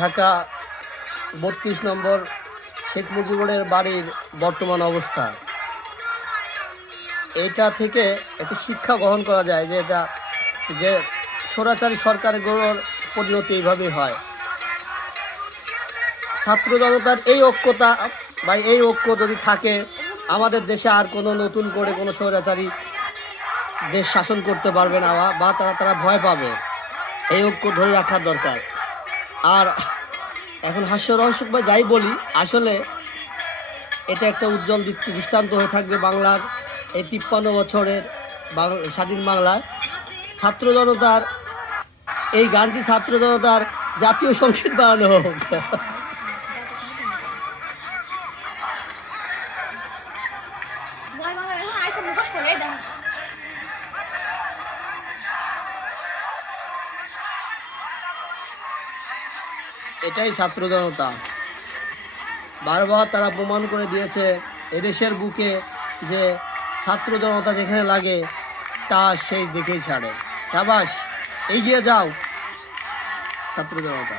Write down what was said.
ঢাকা ৩২ নম্বর শেখ মুজিবুরের বাড়ির বর্তমান অবস্থা, এটা থেকে একটু শিক্ষা গ্রহণ করা যায় যে এটা যে স্বৈরাচারী সরকারগুলোর পরিণতি এইভাবেই হয়। ছাত্র জনতার এই ঐক্যতা বা এই ঐক্য যদি থাকে, আমাদের দেশে আর কোনো নতুন করে কোনো স্বৈরাচারী দেশ শাসন করতে পারবে না বা তারা ভয় পাবে। এই ঐক্য ধরে রাখার দরকার। আর এখন হাস্যরহস্য বা যাই বলি, আসলে এটা একটা উজ্জ্বল দৃষ্টান্ত হয়ে থাকবে বাংলার এই ৫৩ বছরের স্বাধীন বাংলায়। ছাত্র জনতার এই গানটি ছাত্র জনতার জাতীয় সঙ্গীত বানানো হোক। এটাই ছাত্র জনতা। বারবার তারা প্রমাণ করে দিয়েছে এদেশের বুকে যে ছাত্র জনতা যেখানে লাগে তার শেষ দেখেই ছাড়ে। সাবাস, এগিয়ে যাও ছাত্র জনতা।